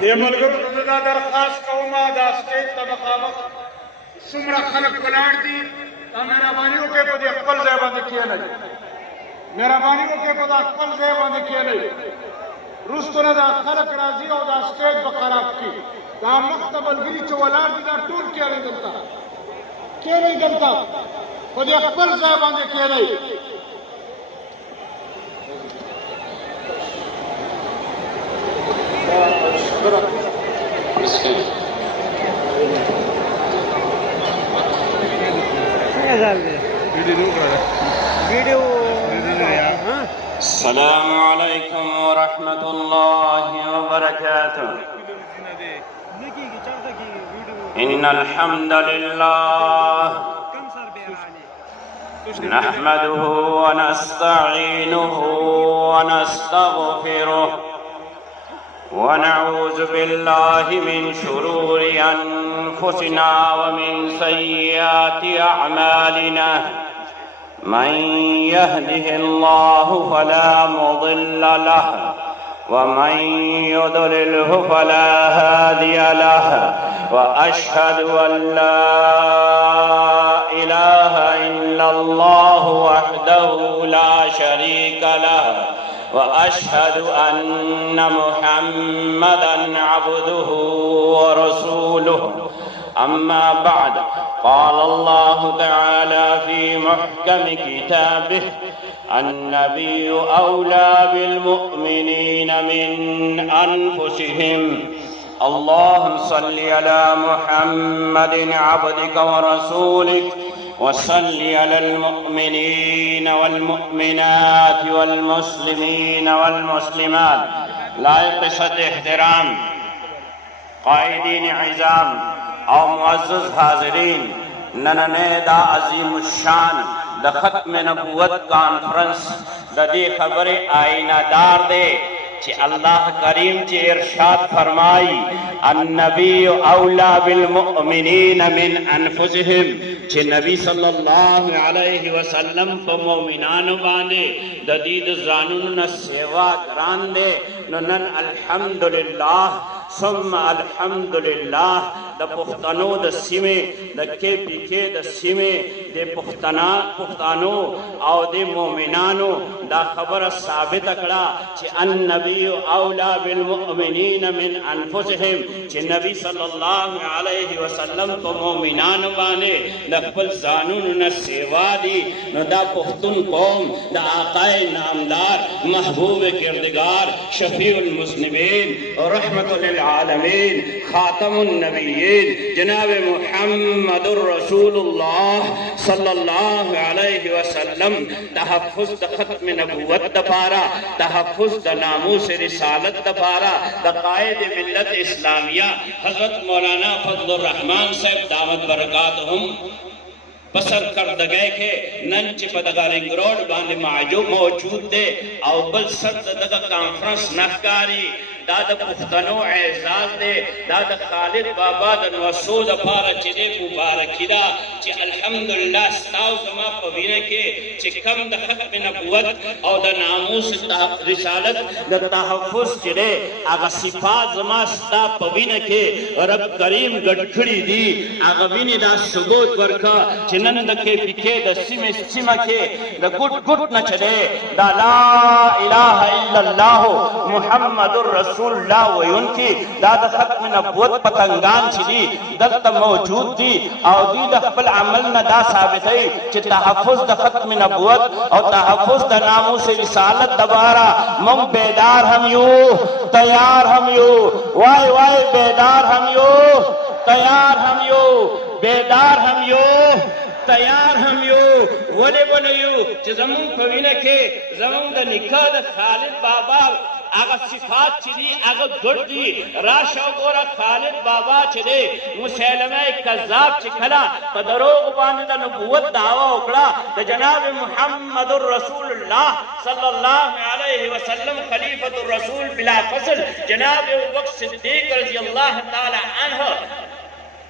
دې ملګرو ته دا درخواست کوم دا سټیج ته مخامخ څومره خلک ولاړ دي دا مهرباني وکړئ په دې خپل ځای باندې کښېنئ مهرباني وکړئ په دا خپل ځای باندې کښېنئ وروستو نه دا خلک راځي او دا سټیج به خراب کړي دا مخ ته ملګري چې ولاړ دي دا ټول کښېنئ دلته کښېنئ دلته په دې خپل ځای باندې کښېنئ السلام عليكم ورحمة الله وبركاته. إن الحمد لله نحمده ونستعينه ونستغفره ونعوذ بالله من شرور أنفسنا ومن سيئات أعمالنا من يهده الله فلا مضل له ومن يضلله فلا هادي له وأشهد أن لا إله إلا الله وحده لا شريك له وأشهد أن محمدًا عبده ورسوله. أما بعد قال الله تعالى في محكم كتابه النبي أولى بالمؤمنين من أنفسهم. اللهم صل على محمد عبدك ورسولك وصل على المؤمنين والمؤمنات والمسلمين والمسلمات. لائق صد احترام قائدین عظام او معزز حاضرین نننے دا عظیم الشان دا ختم نبوت کانفرنس دا دی خبر آئینہ دار دے چی اللہ کریم چی ارشاد فرمائی النبی اولا بالمؤمنین من انفسهم چی نبی صلی اللہ علیہ وسلم پا مومنانو باندے دا دید زانون نسیوا گران دے ننن الحمدللہ ثم الحمدللہ دا پختانو دا سیمے دا کے پی کے دا سیمے دے پختانو او دے مومنانو دا خبر ثابت اکڑا چی النبی اولا بالمؤمنین من انفسهم چی نبی صلی اللہ علیہ وسلم کو مومنانو بانے دا خپل زانون نسیوا دی نو دا پختون قوم دا آقای نامدار محبوب کردگار شفیع المذنبین رحمت للعالمین خاتم النبیین جناب محمد رسول اللہ صلی اللہ علیہ وسلم تحفظ دا ختم نبوت دا پارا تحفظ دا ناموس رسالت دا پارا دا قائد ملت اسلامیہ حضرت مولانا فضل الرحمن صاحب دامت برکاتہم پسر کردگئے کے ننچ پدگا رنگ روڈ باندے موجود دے او بل سرد دگا کانفرنس نخکاری دادا پختنو اعزاز دے دادا خالد بابا دا نوسو دا پارا چدے مبارکی دا چی الحمدللہ ستاو زما پوینے کے چی کم دا ختم نبوت او دا ناموس رسالت دا تحفظ چدے آگا صفات زما ستا پوینے کے رب کریم گڑکڑی دی آگا بینی دا ثبوت ورکا چی نن دا کے پکے دا سیمہ کے دا گٹ نہ چدے دا لا الہ الا اللہ محمد الرسول اللہ ویون کی دا دا ختم نبوت پتنگان چی دی دلتا موجود دی او دی دا خپل عمل دا ثابت ہے چی تحفظ دا ختم نبوت او تحفظ دا ناموس رسالت دبارا من بیدار ہم یو تیار ہم یو وائے وائے بیدار ہم یو تیار ہم یو بیدار ہم یو تیار ہم یو ولی بنیو چی زمون پوینے کے زمون دا نکاح دا خالد بابا آگا صفات چی دی آگا گھڑ دی راشا گورا خالد بابا چی دی مسلمہ کذاب چی کھلا پا دروغ باندے دا نبوت دعویٰ اکڑا دا جناب محمد الرسول اللہ صلی اللہ علیہ وسلم خلیفۃ الرسول بلا فصل جناب وقت صدیق رضی اللہ تعالی عنہ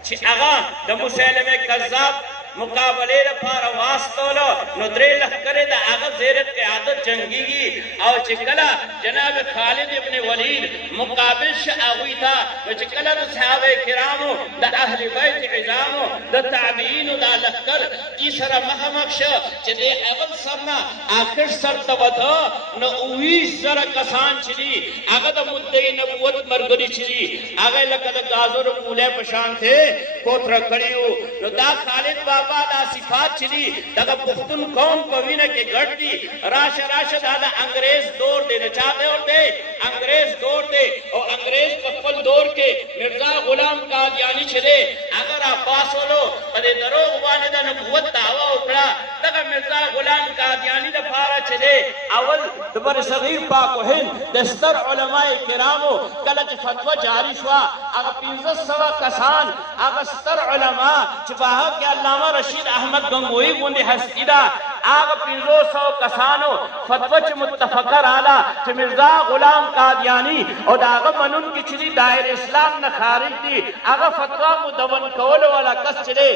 چی آگا دا مسلمہ کذاب मुकाबले लपारा वास्तोलो नुद्रे लखकरे दा आगा ज़ेरत के आदत जंगीगी और चिकला जनाब खालिद इब्न वलीद मुकाबिल शावी था चिकला सहाबे किरामो दा अहले बैत इज़ामो दा ताबीन दा लखकर तीसरा महमक्ष चले अवल सरना आखिर सर तबता न उवीस जरा कसान छिली आगा दा मुद्दे नबूवत मरगरी छिली आगे लकद गाजर कूले पशान थे कोतरा करियो न दा खालिद बाबा दा सिफात छिली दा पुख्तुन कौम पवीने के गढ़ दी राश राश दादा अंग्रेज दौर दे चाहते और दे अंग्रेज दौर दे और अंग्रेज पप्पल दौर के मिर्जा गुलाम कादियानी छिले अगर आप पास हो पदे दरो वाने दा नबूवत दावा उकड़ा तगा मिर्जा गुलाम कादियानी दा फारा छिले अवल दबर सगीर पाक हिंद दस्तर उलमाए किरामो कलच फतवा जारी हुआ अगर 500 कसान अगर स्तर उलमा चुपाहा के अल्लामा रशीद अहमद गंगोई गुंडे हस्तीदा आग 500 कसानो फतवच मुत्तफकर आला कि मिर्जा गुलाम कादियानी और आग मनुन की चिरी दायर इस्लाम न खारिज दी आग फतवा मुदवन कौल वाला कस चले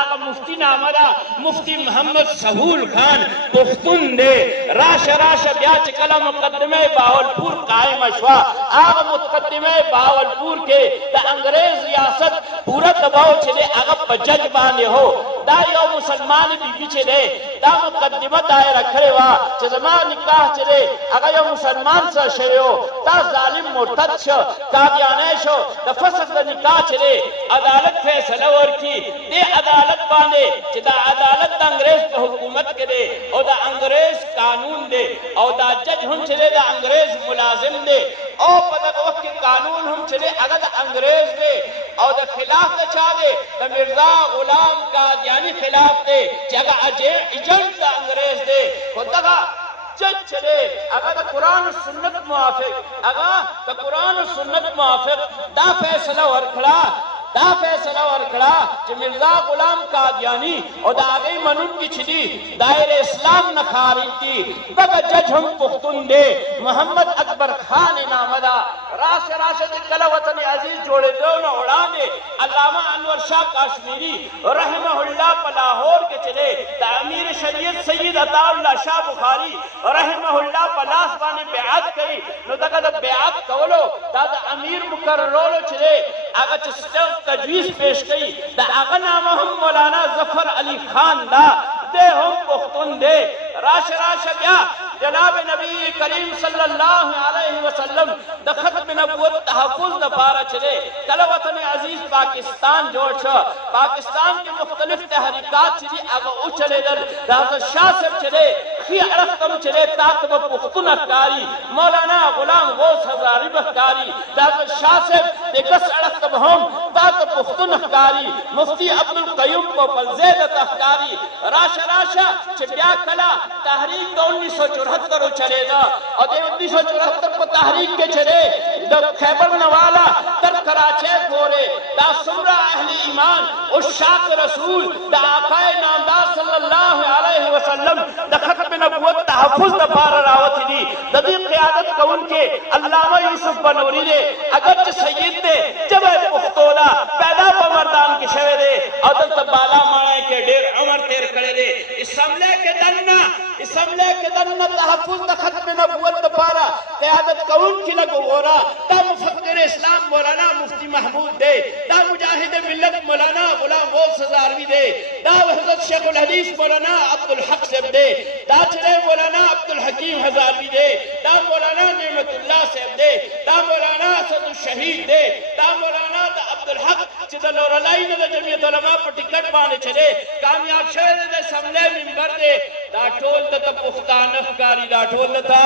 आग मुफ्ती नामला मुफ्ती मोहम्मद सहूल खान पुख्तुन दे राश राश ब्याच कला मुकदमे बावलपुर कायम अशवा आग मुकदमे बावलपुर के द अंग्रेज रियासत पूरा दबाव चले आग जज बांधे हो दायो मुसलमान बीबी चले दा मुकदमा दायरा खड़े वा जमा निकाह चले अगर यो मुसलमान सा शयो ता जालिम मुर्तद शो कादियाने शो द फसद द निकाह चले अदालत फैसला और की दे अदालत बांधे जिदा अदालत द अंग्रेज पे हुकूमत करे और द अंग्रेज कानून दे और द जज हम चले द अंग्रेज मुलाजिम दे और पता वक्त के कानून हम चले अगर द अंग्रेज दे और द खिलाफ द चाहे द मिर्जा गुलाम कादियानी खिलाफ दे जगह अजय एजेंट द अंग्रेज दे खुदा जज चले अगर द कुरान सुन्नत मुआफिक अगर द कुरान सुन्नत मुआफिक दा फैसला और खड़ा दा फैसला और खड़ा कि मिर्जा गुलाम कादियानी और दागे मनुन की छिली दायरे इस्लाम न खारिज थी बगा जज हम पुख्तुन दे मोहम्मद अकबर खान नामदा राश राश कला वतन अजीज जोड़े दो न उड़ा दे अल्लामा अनवर शाह काश्मीरी रहमहुल्लाह लाहौर के चले अमीर शरीयत सैयद अताउल्लाह शाह बुखारी रहमहुल्लाह पलास वाने बेअत करी नो तक बेअत कवलो दादा अमीर मुकर्ररो चले अगर तजवीज पेश कई दा आगा नाम हम मौलाना जफर अली खान दा दे हम पुख्तुन दे राश राश क्या जनाब नबी करीम सल्लल्लाहु अलैहि वसल्लम द खत्म नबूवत तहफ्फुज द पारा चले कल वतन अजीज पाकिस्तान जोड़ छ पाकिस्तान के मुख्तलिफ तहरीकात चली अगर उछले दल दादा शाह से चले खी अरस्तम चले ताकब पुख्तुन अफकारी मौलाना गुलाम गौस हजारी बख्तारी दादा शाह से दिगस अरस्तम हम ताक पुख्तुन अफकारी मुफ्ती अब्दुल कयूम को पलजेद अफकारी राशा राशा चिड़िया कला तहरीक 1974 चलेगा और 1974 को तहरीक के चले खैबर नवाला तर कराचे गोरे दा सुमरा अहले ईमान उस शाक रसूल दा आकाए नामदार सल्लल्लाहु अलैहि वसल्लम द खत्म नबूवत तहफ्फुज द पारा रावत दी ददी क़यादत कौन के अल्लामा यूसुफ बनूरी दे अगर सैयद दे जब पुख्तोला पैदा मर्दान के शवे दे और बाला माए के डेर अमर तेर करे दे इसमले के दन्ना तहफ्फुज द खत्म नबूवत द पारा क़यादत कौन की लगो गोरा दा मुफक्किर इस्लाम मौलाना मुफ्ती महमूद दे दा मुजाहिद मिल्लत मौलाना गुलाम गौस हजारवी दे दा हज़रत शेखुल हदीस मौलाना अब्दुल हक साहब दे दा चले मौलाना अब्दुल हकीम हजारवी दे दा मौलाना नेमतुल्लाह साहब दे दा मौलाना असद शहीद दे दा मौलाना अब्दुल हक चिदल और लाइन द जमीयत उलमा पर टिकट पाने चले कामयाब शहर दे सामने मिंबर दे दा टोल द पुख्तान अफकारी दा टोल दा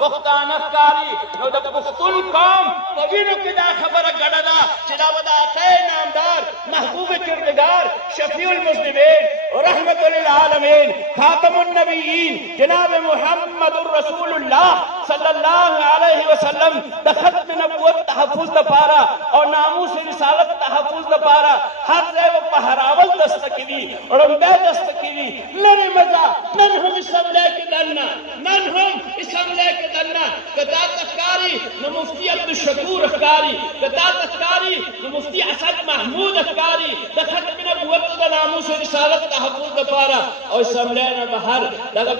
पुख्तान अफकारी नो द पुख्तुन कौम पवीनो के दा खबर गडदा चिदा वदा कै नामदार महबूब किरदार शफीउल मुस्लिमीन रहमतुल लिल आलमीन खातमुन नबिय्यीन जनाब मुहम्मदुर रसूलुल्लाह सल्लल्लाहु अलैहि वसल्लम द खत्म नबूवत तहफ्फुज द पारा और नामूस रिसालत तहफ्फुज द पारा हर जगह पहरावल दस्तकीरी और उम्बे दस्तकीरी लरे मजा नन हम इसमले के दन्ना नन हम इसमले के दन्ना कता तकारी न मुफ्ती अब्दुल शकूर अकारी कता तकारी न मुफ्ती असद महमूद अकारी दखत बिन बुवत द नामूस रिसालत तहफ्फुज द पारा और समलेन बहर दादा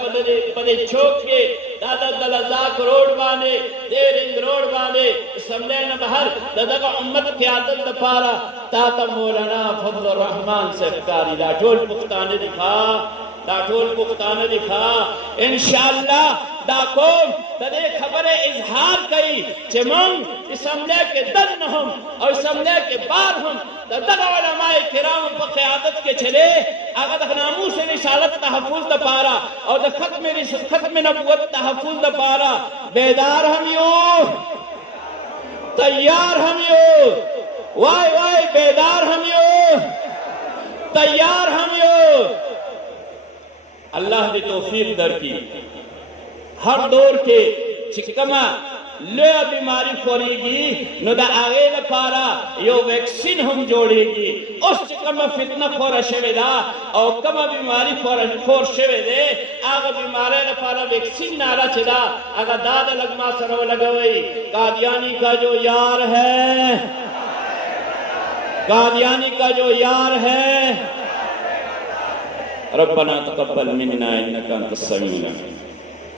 पदे चौक के दादा दलजाक रोड बाने दे रिंग रोड बाने समलेन बहर दादा का उम्मत क़यादत द पारा ताता मौलाना फजल रहमान से कारी दा ढोल पुख्ताने दिखा दाठोल पुख्ताने दिखा इंशाअल्लाह दाकोम तदे खबर इजहार कई चमंग इसमले के दन न हम और इसमले के बार हम दगा उलमाए किराम पर क़यादत के चले अगर नामूस से रिसालत तहफ्फुज द पारा और खत्म नबुवत तहफ्फुज द पारा बेदार हम यो तैयार हम यो वाय वाय बेदार हम यो तैयार हम यो अल्लाह ने तौफीक दर की हर दौर के चिकमा ले बीमारी फोरेगी नुदा आगे न पारा यो वैक्सीन हम जोड़ेगी उस चिकमा फितना फोरा शेवेदा और कमा बीमारी फोर शेवेदे आगे बीमारे न पारा वैक्सीन नारा चिदा अगर दादा लगमा सरो लगवई कादियानी का जो यार है कादियानी का जो यार है रब्बना तक़ब्बल मिन्ना इन्नका अंतस समीउल अलीम।